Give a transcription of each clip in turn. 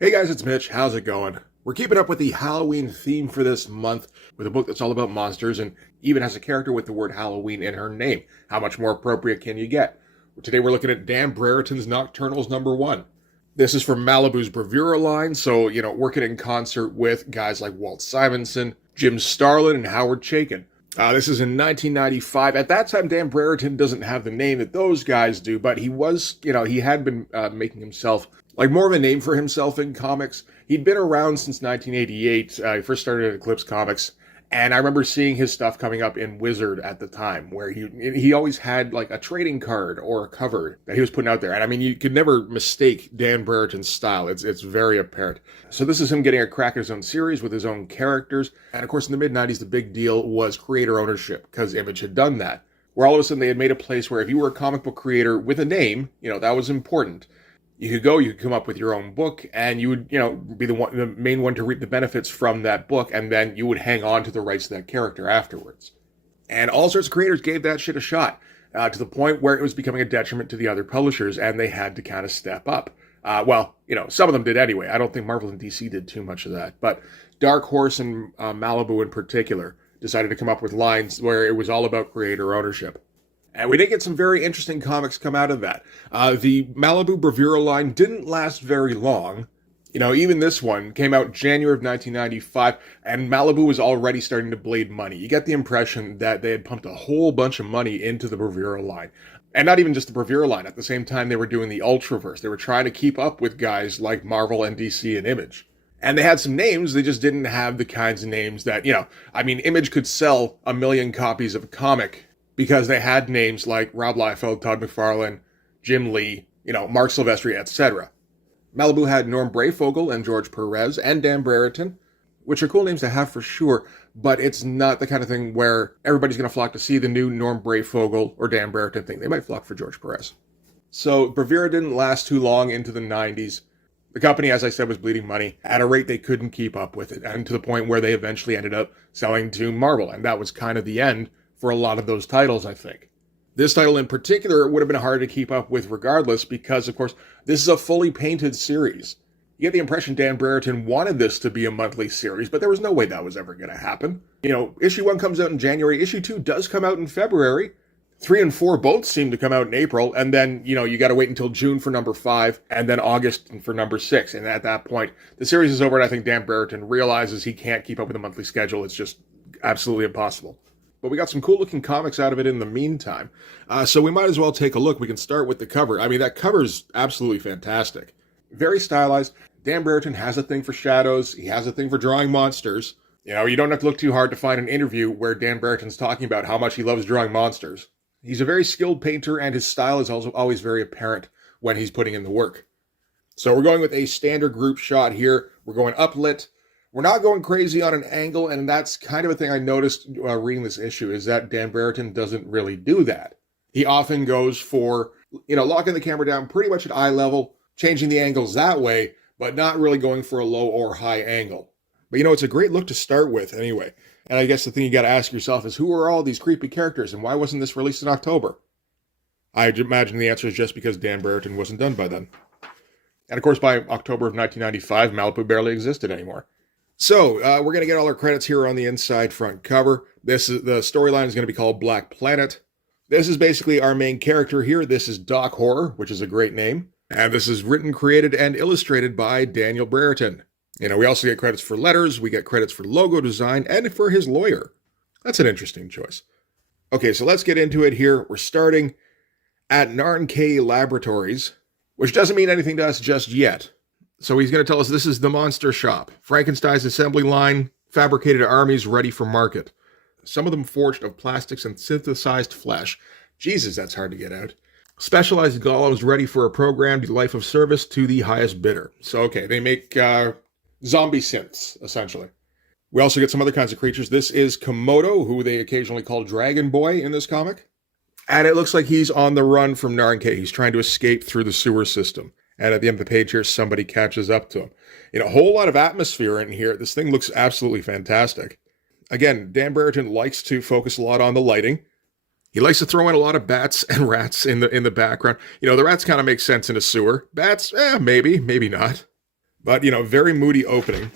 Hey guys, it's Mitch. How's it going? We're keeping up with the Halloween theme for this month with a book that's all about monsters and even has a character with the word Halloween in her name. How much more appropriate can you get? Today we're looking at Dan Brereton's Nocturnals #1. This is from Malibu's Bravura line, so, working in concert with guys like Walt Simonson, Jim Starlin, and Howard Chaykin. This is in 1995. At that time, Dan Brereton doesn't have the name that those guys do, but he was, he had been making himself like more of a name for himself in comics. He'd been around since 1988. He first started at Eclipse Comics, and I remember seeing his stuff coming up in Wizard at the time, where he always had like a trading card or a cover that he was putting out there. And I mean, you could never mistake Dan Brereton's style. It's very apparent. So this is him getting a crack at his own series with his own characters. And of course, in the mid-90s, the big deal was creator ownership, because Image had done that, where all of a sudden they had made a place where if you were a comic book creator with a name, that was important. You could come up with your own book, and you would, be the main one to reap the benefits from that book, and then you would hang on to the rights to that character afterwards. And all sorts of creators gave that shit a shot, to the point where it was becoming a detriment to the other publishers, and they had to kind of step up. Some of them did anyway. I don't think Marvel and DC did too much of that, but Dark Horse and Malibu in particular decided to come up with lines where it was all about creator ownership. And we did get some very interesting comics come out of that. The Malibu Bravura line didn't last very long. Even this one came out January of 1995, and Malibu was already starting to bleed money. You get the impression that they had pumped a whole bunch of money into the Bravura line. And not even just the Bravura line. At the same time, they were doing the Ultraverse. They were trying to keep up with guys like Marvel and DC and Image. And they had some names, they just didn't have the kinds of names that, Image could sell 1 million copies of a comic because they had names like Rob Liefeld, Todd McFarlane, Jim Lee, Mark Silvestri, etc. Malibu had Norm Brayfogle and George Perez and Dan Brereton, which are cool names to have for sure, but it's not the kind of thing where everybody's going to flock to see the new Norm Brayfogle or Dan Brereton thing. They might flock for George Perez. So Bravura didn't last too long into the 90s. The company, as I said, was bleeding money at a rate they couldn't keep up with it, and to the point where they eventually ended up selling to Marvel, and that was kind of the end for a lot of those titles, I think. This title in particular would have been hard to keep up with regardless because, of course, this is a fully painted series. You get the impression Dan Brereton wanted this to be a monthly series, but there was no way that was ever going to happen. Issue 1 comes out in January, issue 2 does come out in February, 3 and 4 both seem to come out in April, and then, you got to wait until June for number 5, and then August for number 6, and at that point, the series is over, and I think Dan Brereton realizes he can't keep up with the monthly schedule. It's just absolutely impossible. But we got some cool looking comics out of it in the meantime. So we might as well take a look. We can start with the cover. I mean, that cover is absolutely fantastic. Very stylized. Dan Brereton has a thing for shadows. He has a thing for drawing monsters. You don't have to look too hard to find an interview where Dan Brereton's talking about how much he loves drawing monsters. He's a very skilled painter, and his style is also always very apparent when he's putting in the work. So we're going with a standard group shot here. We're going uplit. We're not going crazy on an angle, and that's kind of a thing I noticed reading this issue, is that Dan Brereton doesn't really do that. He often goes for, locking the camera down pretty much at eye level, changing the angles that way, but not really going for a low or high angle. But, it's a great look to start with anyway. And I guess the thing you got to ask yourself is, who are all these creepy characters, and why wasn't this released in October? I imagine the answer is just because Dan Brereton wasn't done by then. And of course, by October of 1995, Malibu barely existed anymore. So, we're going to get all our credits here on the inside front cover. The storyline is going to be called Black Planet. This is basically our main character here. This is Doc Horror, which is a great name. And this is written, created, and illustrated by Daniel Brereton. We also get credits for letters, we get credits for logo design, and for his lawyer. That's an interesting choice. Okay, so let's get into it here. We're starting at Narn-K Laboratories, which doesn't mean anything to us just yet. So he's going to tell us this is the monster shop. Frankenstein's assembly line, fabricated armies ready for market. Some of them forged of plastics and synthesized flesh. Jesus, that's hard to get out. Specialized golems ready for a programmed life of service to the highest bidder. So, okay, they make zombie synths, essentially. We also get some other kinds of creatures. This is Komodo, who they occasionally call Dragon Boy in this comic. And it looks like he's on the run from Narn-K. He's trying to escape through the sewer system. And at the end of the page here, somebody catches up to him. A whole lot of atmosphere in here. This thing looks absolutely fantastic. Again, Dan Brereton likes to focus a lot on the lighting. He likes to throw in a lot of bats and rats in the background. The rats kind of make sense in a sewer. Bats, maybe not. But, very moody opening.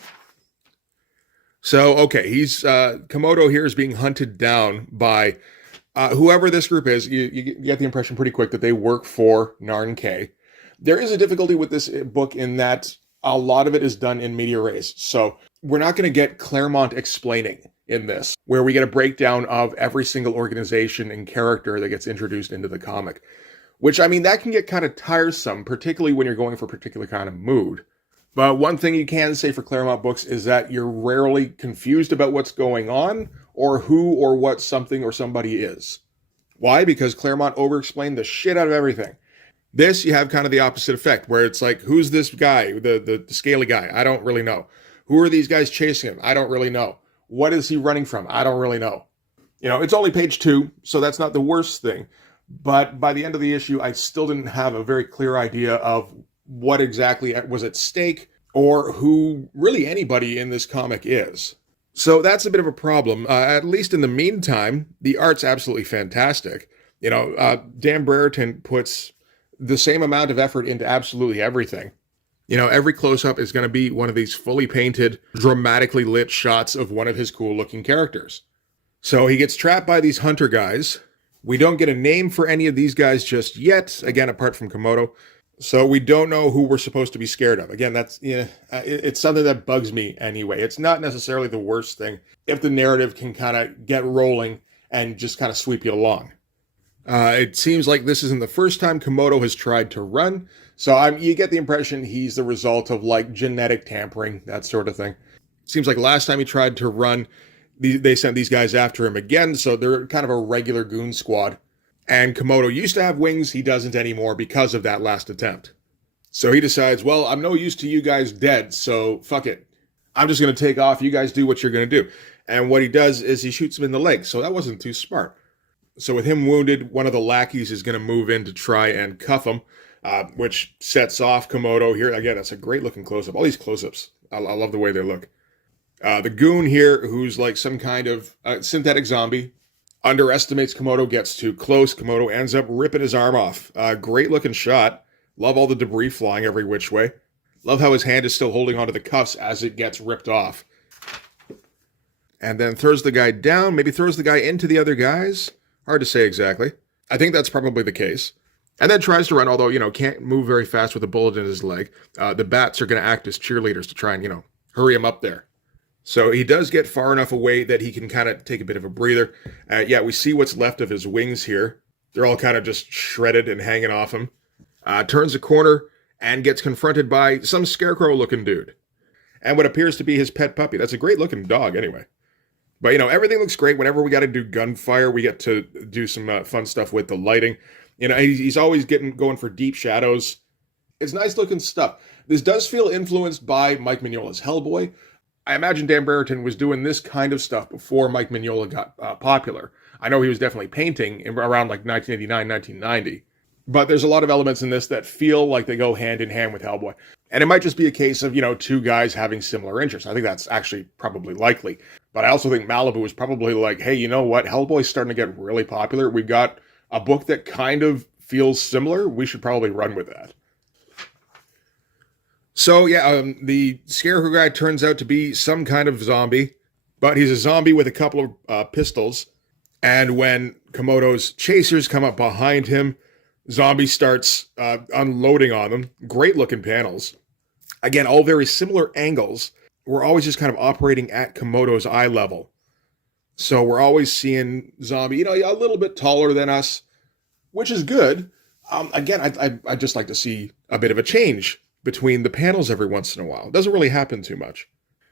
So, okay, Komodo here is being hunted down by whoever this group is. You get the impression pretty quick that they work for Narn K. There is a difficulty with this book in that a lot of it is done in media res. So we're not going to get Claremont explaining in this, where we get a breakdown of every single organization and character that gets introduced into the comic. Which, I mean, that can get kind of tiresome, particularly when you're going for a particular kind of mood. But one thing you can say for Claremont books is that you're rarely confused about what's going on or who or what something or somebody is. Why? Because Claremont over-explained the shit out of everything. This, you have kind of the opposite effect, where it's like, who's this guy, the scaly guy? I don't really know. Who are these guys chasing him? I don't really know. What is he running from? I don't really know. It's only page 2, so that's not the worst thing. But by the end of the issue, I still didn't have a very clear idea of what exactly was at stake or who really anybody in this comic is. So that's a bit of a problem. At least in the meantime, the art's absolutely fantastic. Dan Brereton puts the same amount of effort into absolutely everything. Every close-up is going to be one of these fully painted, dramatically lit shots of one of his cool-looking characters. So he gets trapped by these hunter guys. We don't get a name for any of these guys just yet, again, apart from Komodo. So we don't know who we're supposed to be scared of. Again, it's something that bugs me anyway. It's not necessarily the worst thing if the narrative can kind of get rolling and just kind of sweep you along. It seems like this isn't the first time Komodo has tried to run. So you get the impression he's the result of like genetic tampering, that sort of thing. Seems like last time he tried to run, they sent these guys after him again. So they're kind of a regular goon squad. And Komodo used to have wings. He doesn't anymore because of that last attempt. So he decides, well, I'm no use to you guys dead. So fuck it. I'm just going to take off. You guys do what you're going to do. And what he does is he shoots him in the leg. So that wasn't too smart. So with him wounded, one of the lackeys is going to move in to try and cuff him, which sets off Komodo here. Again, that's a great looking close-up. All these close-ups, I love the way they look. The goon here, who's like some kind of synthetic zombie, underestimates Komodo, gets too close. Komodo ends up ripping his arm off. Great looking shot. Love all the debris flying every which way. Love how his hand is still holding onto the cuffs as it gets ripped off. And then throws the guy down, maybe throws the guy into the other guys. Hard to say exactly. I think that's probably the case. And then tries to run, although, can't move very fast with a bullet in his leg. The bats are going to act as cheerleaders to try and, hurry him up there. So he does get far enough away that he can kind of take a bit of a breather. We see what's left of his wings here. They're all kind of just shredded and hanging off him. Turns a corner and gets confronted by some scarecrow-looking dude. And what appears to be his pet puppy. That's a great-looking dog, anyway. But, everything looks great. Whenever we got to do gunfire, we get to do some fun stuff with the lighting. He's always going for deep shadows. It's nice-looking stuff. This does feel influenced by Mike Mignola's Hellboy. I imagine Dan Brereton was doing this kind of stuff before Mike Mignola got popular. I know he was definitely painting around like 1989, 1990. But there's a lot of elements in this that feel like they go hand in hand with Hellboy. And it might just be a case of, two guys having similar interests. I think that's actually probably likely. But I also think Malibu was probably like, hey, you know what? Hellboy's starting to get really popular. We've got a book that kind of feels similar. We should probably run with that. So, the Scarecrow guy turns out to be some kind of zombie. But he's a zombie with a couple of pistols. And when Komodo's chasers come up behind him, Zombie starts unloading on them. Great looking panels. Again, all very similar angles. We're always just kind of operating at Komodo's eye level. So we're always seeing Zombie, a little bit taller than us, which is good. Again, I'd just like to see a bit of a change between the panels every once in a while. It doesn't really happen too much.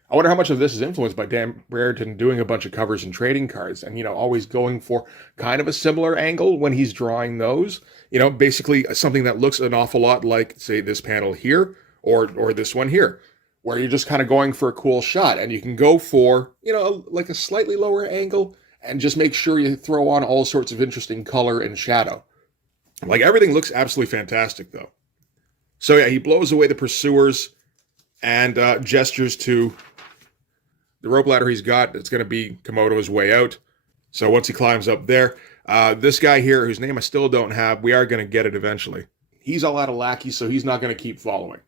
I wonder how much of this is influenced by Dan Brereton doing a bunch of covers and trading cards and, always going for kind of a similar angle when he's drawing those. Basically something that looks an awful lot like, say, this panel here or this one here, where you're just kind of going for a cool shot. And you can go for, like a slightly lower angle and just make sure you throw on all sorts of interesting color and shadow. Like, everything looks absolutely fantastic, though. So, he blows away the pursuers and gestures to the rope ladder he's got. It's going to be Komodo's way out. So once he climbs up there, this guy here, whose name I still don't have, we are going to get it eventually. He's all out of lackey, so he's not going to keep following.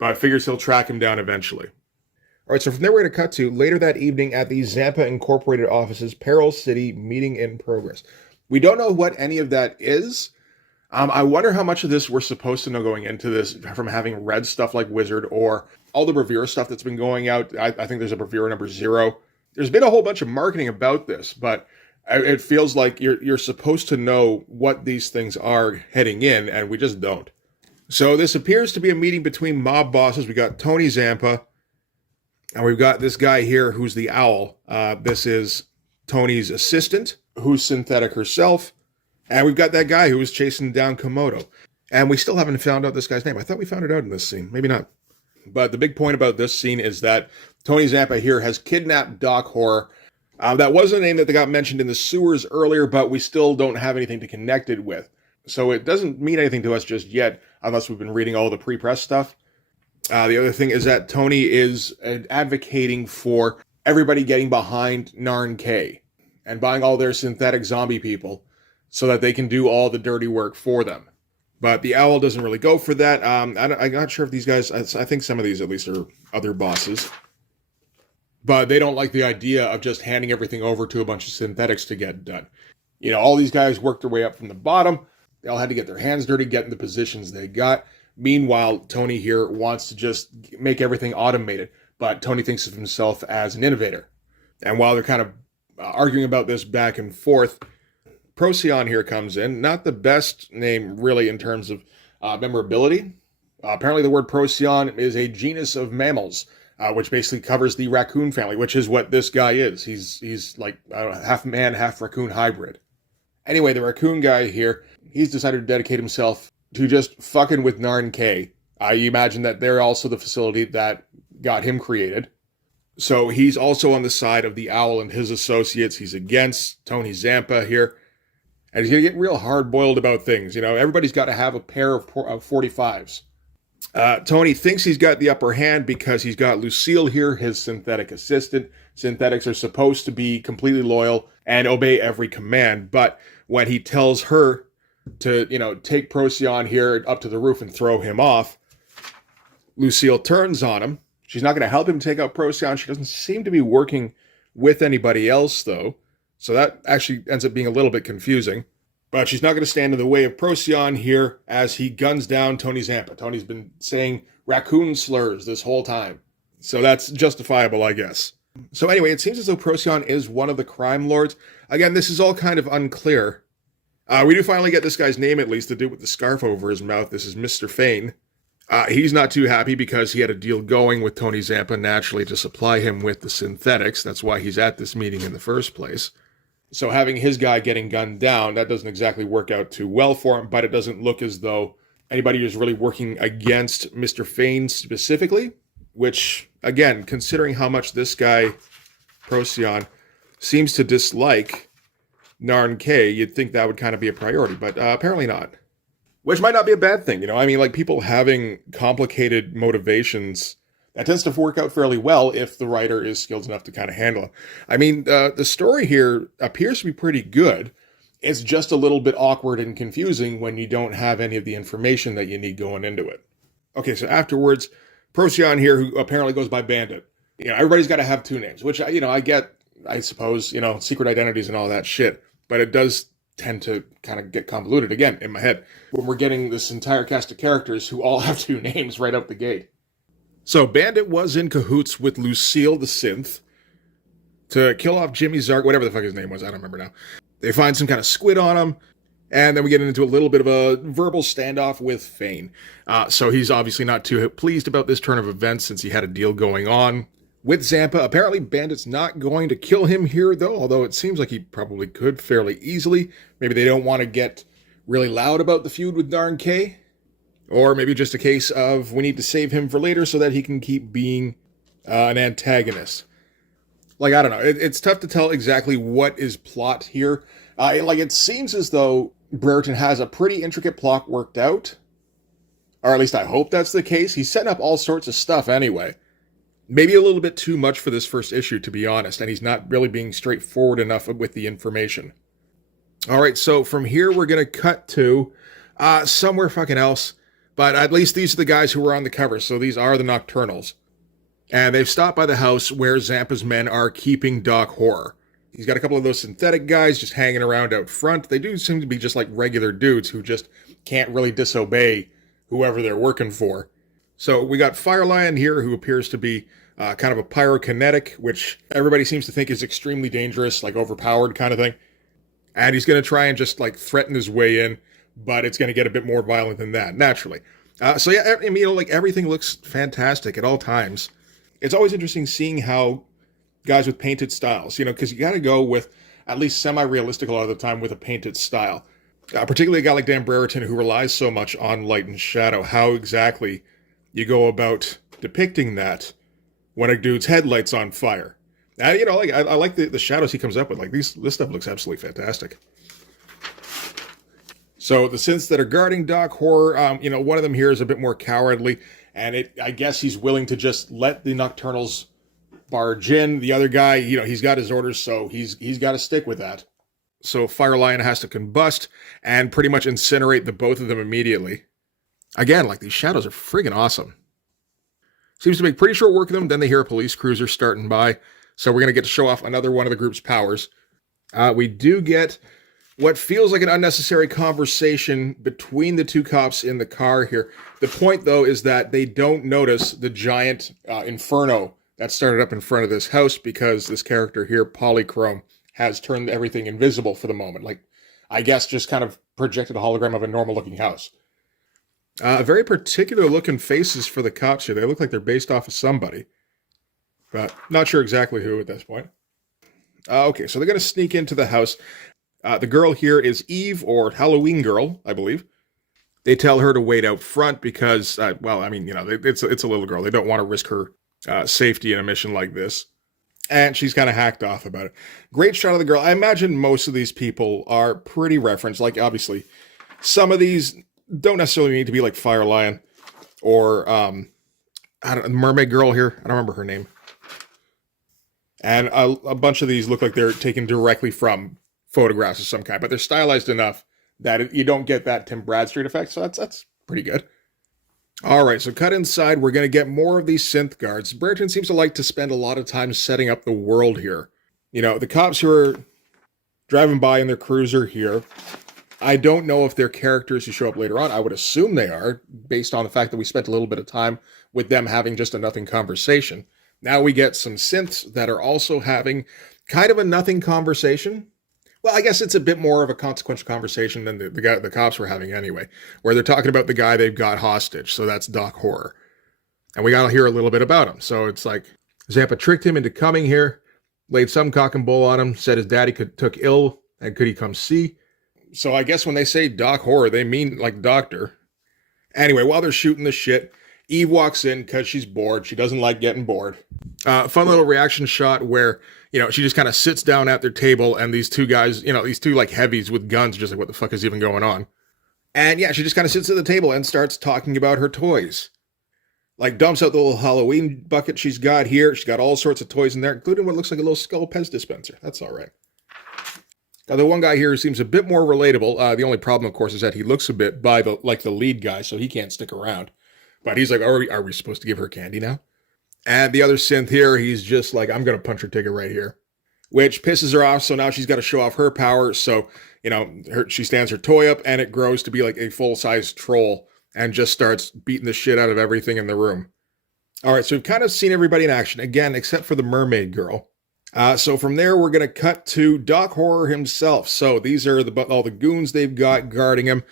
but figures he'll track him down eventually. All right, so from there we're going to cut to later that evening at the Zampa Incorporated offices, Peril City, meeting in progress. We don't know what any of that is. I wonder how much of this we're supposed to know going into this from having read stuff like Wizard or all the Bravura stuff that's been going out. I think there's a Bravura number 0. There's been a whole bunch of marketing about this, but it feels like you're supposed to know what these things are heading in, and we just don't. So this appears to be a meeting between mob bosses. We got Tony Zampa, and we've got this guy here who's the Owl. This is Tony's assistant, who's synthetic herself. And we've got that guy who was chasing down Komodo. And we still haven't found out this guy's name. I thought we found it out in this scene. Maybe not. But the big point about this scene is that Tony Zampa here has kidnapped Doc Horror. That was a name that they got mentioned in the sewers earlier, but we still don't have anything to connect it with. So it doesn't mean anything to us just yet, unless we've been reading all the pre-press stuff. The other thing is that Tony is advocating for everybody getting behind Narn K and buying all their synthetic zombie people so that they can do all the dirty work for them. But the Owl doesn't really go for that. I'm not sure if these guys, I think some of these at least are other bosses. But they don't like the idea of just handing everything over to a bunch of synthetics to get done. You know, all these guys worked their way up from the bottom. They all had to get their hands dirty, get in the positions they got. Meanwhile, Tony here wants to just make everything automated. But Tony thinks of himself as an innovator. And while they're kind of arguing about this back and forth, Procyon here comes in. Not the best name, really, in terms of memorability. Apparently the word Procyon is a genus of mammals, which basically covers the raccoon family, which is what this guy is. He's like, I don't know, half man, half raccoon hybrid. Anyway, the raccoon guy here, he's decided to dedicate himself to just fucking with Narn K. I imagine that they're also the facility that got him created. So he's also on the side of the Owl and his associates. He's against Tony Zampa here. And he's going to get real hard-boiled about things. You know, everybody's got to have a pair of 45s. Tony thinks he's got the upper hand because he's got Lucille here, his synthetic assistant. Synthetics are supposed to be completely loyal and obey every command. But when he tells her to, you know, take Procyon here up to the roof and throw him off, Lucille turns on him. She's not going to help him take out Procyon. She doesn't seem to be working with anybody else, though. So that actually ends up being a little bit confusing. But she's not going to stand in the way of Procyon here as he guns down Tony Zampa. Tony's been saying raccoon slurs this whole time. So that's justifiable, I guess. So anyway, it seems as though Procyon is one of the crime lords. Again, this is all kind of unclear. We do finally get this guy's name, at least, the dude with the scarf over his mouth. This is Mr. Fane. He's not too happy because he had a deal going with Tony Zampa naturally to supply him with the synthetics. That's why he's at this meeting in the first place. So having his guy getting gunned down, that doesn't exactly work out too well for him, but it doesn't look as though anybody is really working against Mr. Fane specifically, which, again, considering how much this guy, Procyon, seems to dislike Narn K, you'd think that would kind of be a priority, but apparently not. Which might not be a bad thing, you know? I mean, like, people having complicated motivations, that tends to work out fairly well if the writer is skilled enough to kind of handle it. I mean, the story here appears to be pretty good. It's just a little bit awkward and confusing when you don't have any of the information that you need going into it. Okay, so afterwards, Procyon here, who apparently goes by Bandit. You know, everybody's got to have two names, which, you know, I get, I suppose, you know, secret identities and all that shit. But it does tend to kind of get convoluted, again, in my head, when we're getting this entire cast of characters who all have two names right out the gate. So Bandit was in cahoots with Lucille the Synth to kill off Jimmy Zark, whatever the fuck his name was, I don't remember now. They find some kind of squid on him, and then we get into a little bit of a verbal standoff with Fane. So he's obviously not too pleased about this turn of events since he had a deal going on with Zampa. Apparently Bandit's not going to kill him here, though, although it seems like he probably could fairly easily. Maybe they don't want to get really loud about the feud with Narn K. Or maybe just a case of we need to save him for later so that he can keep being an antagonist. Like, I don't know. It's tough to tell exactly what is plot here. It seems as though Brereton has a pretty intricate plot worked out. Or at least I hope that's the case. He's setting up all sorts of stuff anyway. Maybe a little bit too much for this first issue, to be honest. And he's not really being straightforward enough with the information. All right, so from here we're going to cut to somewhere fucking else. But at least these are the guys who were on the cover, so these are the Nocturnals. And they've stopped by the house where Zampa's men are keeping Doc Horror. He's got a couple of those synthetic guys just hanging around out front. They do seem to be just like regular dudes who just can't really disobey whoever they're working for. So we got Firelion here, who appears to be kind of a pyrokinetic, which everybody seems to think is extremely dangerous, like overpowered kind of thing. And he's going to try and just like threaten his way in, but it's going to get a bit more violent than that, naturally. So yeah, I mean, like everything looks fantastic at all times. It's always interesting seeing how guys with painted styles, because you got to go with at least semi-realistic a lot of the time with a painted style. Particularly a guy like Dan Brereton who relies so much on light and shadow, how exactly you go about depicting that when a dude's headlight's on fire. I like the shadows he comes up with. Like this stuff looks absolutely fantastic. So the synths that are guarding Doc Horror, one of them here is a bit more cowardly, and I guess he's willing to just let the Nocturnals barge in. The other guy, he's got his orders, so he's got to stick with that. So Firelion has to combust and pretty much incinerate the both of them immediately. Again, like these shadows are friggin' awesome. Seems to make pretty short work of them. Then they hear a police cruiser starting by. So we're going to get to show off another one of the group's powers. We do get what feels like an unnecessary conversation between the two cops in the car here. The point, though, is that they don't notice the giant inferno that started up in front of this house because this character here, Polychrome, has turned everything invisible for the moment. Like, I guess just kind of projected a hologram of a normal-looking house. Very particular-looking faces for the cops here. They look like they're based off of somebody. But not sure exactly who at this point. Okay, so they're going to sneak into the house. The girl here is Eve, or Halloween Girl, I believe. They tell her to wait out front because, it's a little girl. They don't want to risk her safety in a mission like this. And she's kind of hacked off about it. Great shot of the girl. I imagine most of these people are pretty referenced. Like, obviously, some of these don't necessarily need to be like Firelion or, Mermaid Girl here. I don't remember her name. And a bunch of these look like they're taken directly from photographs of some kind, but they're stylized enough that you don't get that Tim Bradstreet effect, so that's pretty good. All right, so cut inside. We're going to get more of these synth guards. Brereton seems to like to spend a lot of time setting up the world here. The cops who are driving by in their cruiser here, I don't know if they're characters who show up later on. I would assume they are, based on the fact that we spent a little bit of time with them having just a nothing conversation. Now we get some synths that are also having kind of a nothing conversation. Well, I guess it's a bit more of a consequential conversation than the cops were having anyway, where they're talking about the guy they've got hostage. So that's Doc Horror. And we got to hear a little bit about him. So it's like Zampa tricked him into coming here, laid some cock and bull on him, said his daddy took ill and could he come see. So I guess when they say Doc Horror, they mean like doctor. Anyway, while they're shooting the shit, Eve walks in because she's bored. She doesn't like getting bored. Fun little reaction shot where, she just kind of sits down at their table and these two guys, these two like heavies with guns, just like, what the fuck is even going on? And yeah, she just kind of sits at the table and starts talking about her toys. Like dumps out the little Halloween bucket she's got here. She's got all sorts of toys in there, including what looks like a little Skull Pez dispenser. That's all right. Now, the one guy here seems a bit more relatable. The only problem, of course, is that he looks a bit like the lead guy, so he can't stick around. But he's like, are we supposed to give her candy now? And the other synth here, he's just like, I'm going to punch her ticket right here. Which pisses her off, so now she's got to show off her power. So, she stands her toy up, and it grows to be like a full-size troll, and just starts beating the shit out of everything in the room. All right, so we've kind of seen everybody in action, again, except for the Mermaid Girl. So from there, we're going to cut to Doc Horror himself. So these are all the goons they've got guarding him,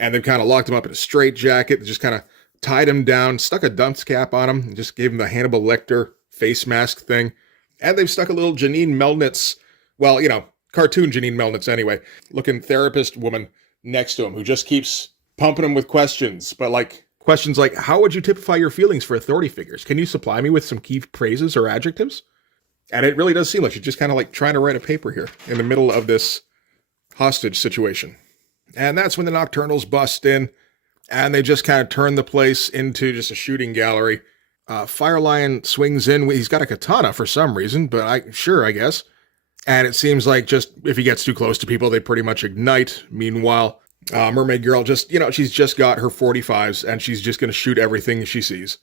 and they've kind of locked him up in a straitjacket. They just kind of tied him down, stuck a dunce cap on him, and just gave him the Hannibal Lecter face mask thing. And they've stuck a little Janine Melnitz, cartoon Janine Melnitz anyway, looking therapist woman next to him who just keeps pumping him with questions. But questions like, how would you typify your feelings for authority figures? Can you supply me with some key phrases or adjectives? And it really does seem like she's just kind of like trying to write a paper here in the middle of this hostage situation. And that's when the Nocturnals bust in. And they just kind of turn the place into just a shooting gallery. Firelion swings in. He's got a katana for some reason, but I guess. And it seems like just if he gets too close to people, they pretty much ignite. Meanwhile, Mermaid Girl just, she's just got her 45s and she's just going to shoot everything she sees.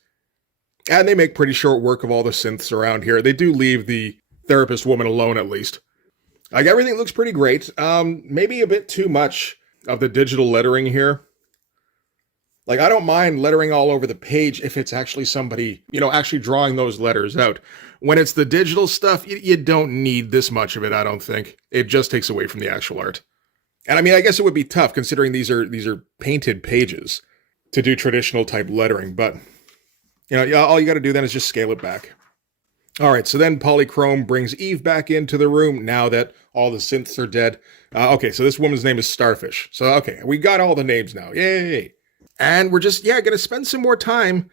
And they make pretty short work of all the synths around here. They do leave the therapist woman alone, at least. Like, everything looks pretty great. Maybe a bit too much of the digital lettering here. Like, I don't mind lettering all over the page if it's actually somebody, actually drawing those letters out. When it's the digital stuff, you don't need this much of it, I don't think. It just takes away from the actual art. And I mean, I guess it would be tough considering these are painted pages to do traditional type lettering, but all you got to do then is just scale it back. All right, so then Polychrome brings Eve back into the room now that all the synths are dead. Okay, so this woman's name is Starfish. So, okay, we got all the names now. Yay! And we're just, going to spend some more time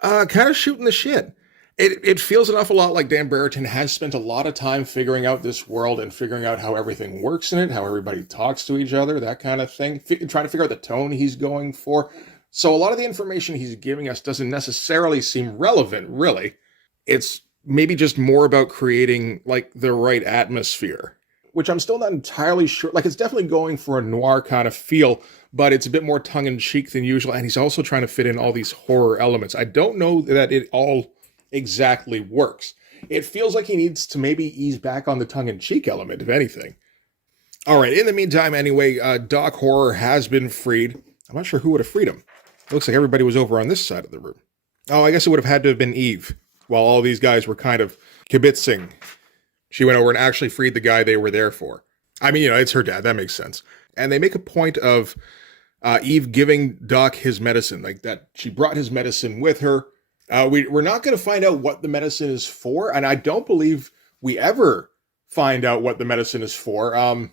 kind of shooting the shit. It feels an awful lot like Dan Brereton has spent a lot of time figuring out this world and figuring out how everything works in it, how everybody talks to each other, that kind of thing. Trying to figure out the tone he's going for. So a lot of the information he's giving us doesn't necessarily seem relevant, really. It's maybe just more about creating, like, the right atmosphere, which I'm still not entirely sure. Like, it's definitely going for a noir kind of feel, but it's a bit more tongue-in-cheek than usual, and he's also trying to fit in all these horror elements. I don't know that it all exactly works. It feels like he needs to maybe ease back on the tongue-in-cheek element, if anything. All right, in the meantime, anyway, Doc Horror has been freed. I'm not sure who would have freed him. It looks like everybody was over on this side of the room. Oh, I guess it would have had to have been Eve, while all these guys were kind of kibitzing. She went over and actually freed the guy they were there for. I mean, it's her dad. That makes sense. And they make a point of Eve giving Doc his medicine, like that she brought his medicine with her. We're not going to find out what the medicine is for, and I don't believe we ever find out what the medicine is for.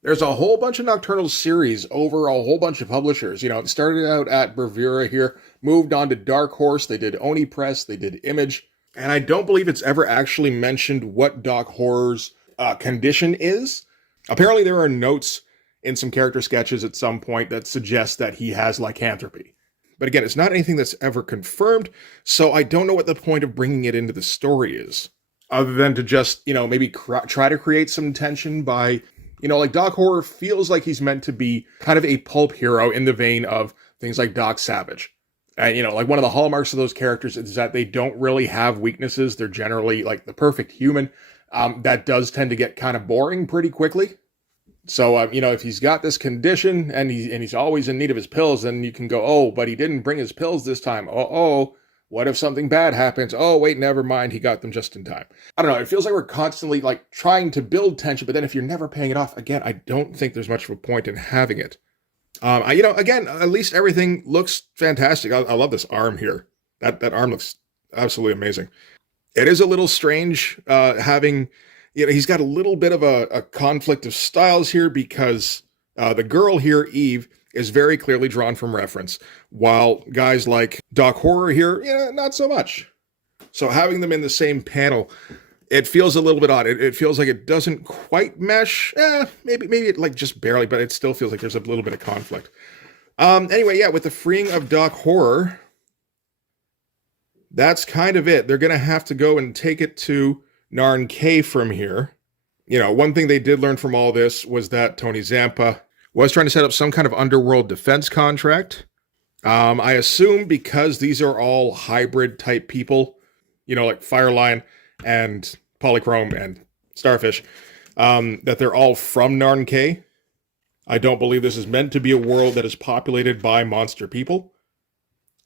There's a whole bunch of Nocturnal series over a whole bunch of publishers. It started out at Bravura here, moved on to Dark Horse, they did Oni Press, they did Image, and I don't believe it's ever actually mentioned what Doc Horror's condition is. Apparently there are notes in some character sketches at some point that suggest that he has lycanthropy. But again, it's not anything that's ever confirmed, so I don't know what the point of bringing it into the story is. Other than to just, maybe try to create some tension by, like Doc Horror feels like he's meant to be kind of a pulp hero in the vein of things like Doc Savage. And, like one of the hallmarks of those characters is that they don't really have weaknesses. They're generally like the perfect human. That does tend to get kind of boring pretty quickly. So, if he's got this condition and he's always in need of his pills, then you can go, oh, but he didn't bring his pills this time. Oh, what if something bad happens? Oh, wait, never mind. He got them just in time. I don't know. It feels like we're constantly like trying to build tension, but then if you're never paying it off, again, I don't think there's much of a point in having it. Again, at least everything looks fantastic. I love this arm here. That arm looks absolutely amazing. It is a little strange having... he's got a little bit of a conflict of styles here because the girl here, Eve, is very clearly drawn from reference, while guys like Doc Horror here, not so much. So having them in the same panel, it feels a little bit odd. It feels like it doesn't quite mesh. Maybe it like just barely, but it still feels like there's a little bit of conflict. Anyway, with the freeing of Doc Horror, that's kind of it. They're going to have to go and take it to Narn K from here. One thing they did learn from all this was that Tony Zampa was trying to set up some kind of underworld defense contract. I assume because these are all hybrid type people, like Firelion and Polychrome and Starfish, that they're all from Narn K. I don't believe this is meant to be a world that is populated by monster people.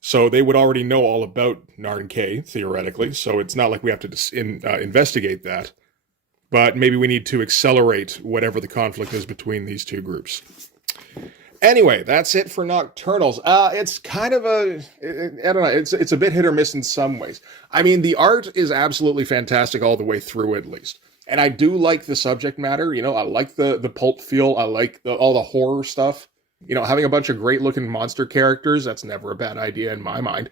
So they would already know all about Narn K, theoretically, so it's not like we have to investigate that. But maybe we need to accelerate whatever the conflict is between these two groups. Anyway, that's it for Nocturnals. It's kind of I don't know, it's a bit hit or miss in some ways. I mean, the art is absolutely fantastic all the way through, at least. And I do like the subject matter, I like the pulp feel, I like all the horror stuff. Having a bunch of great-looking monster characters, that's never a bad idea in my mind.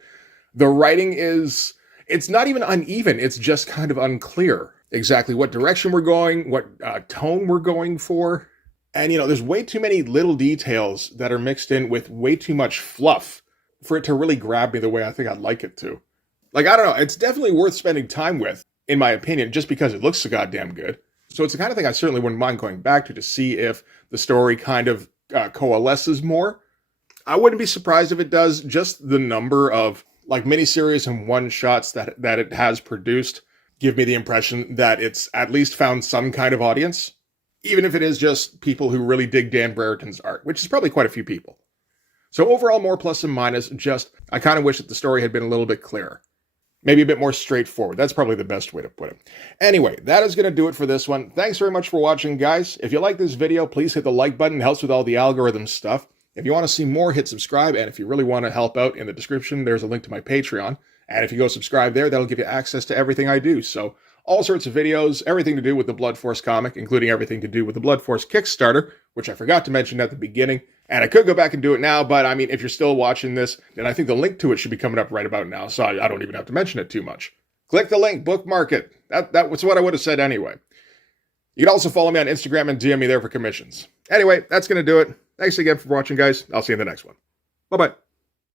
The writing it's not even uneven, it's just kind of unclear exactly what direction we're going, what tone we're going for. And, there's way too many little details that are mixed in with way too much fluff for it to really grab me the way I think I'd like it to. Like, I don't know, it's definitely worth spending time with, in my opinion, just because it looks so goddamn good. So it's the kind of thing I certainly wouldn't mind going back to see if the story kind of coalesces more. I wouldn't be surprised if it does. Just the number of like miniseries and one-shots that it has produced give me the impression that it's at least found some kind of audience, even if it is just people who really dig Dan Brereton's art, which is probably quite a few people. So overall, more plus and minus, just I kind of wish that the story had been a little bit clearer. Maybe a bit more straightforward. That's probably the best way to put it. Anyway, that is going to do it for this one. Thanks very much for watching, guys. If you like this video, please hit the like button. It helps with all the algorithm stuff. If you want to see more, hit subscribe. And if you really want to help out, in the description, there's a link to my Patreon. And if you go subscribe there, that'll give you access to everything I do. So all sorts of videos, everything to do with the Blood Force comic, including everything to do with the Blood Force Kickstarter, which I forgot to mention at the beginning. And I could go back and do it now, but I mean, if you're still watching this, then I think the link to it should be coming up right about now, so I don't even have to mention it too much. Click the link, bookmark it. That was what I would have said anyway. You can also follow me on Instagram and DM me there for commissions. Anyway, that's going to do it. Thanks again for watching, guys. I'll see you in the next one. Bye-bye.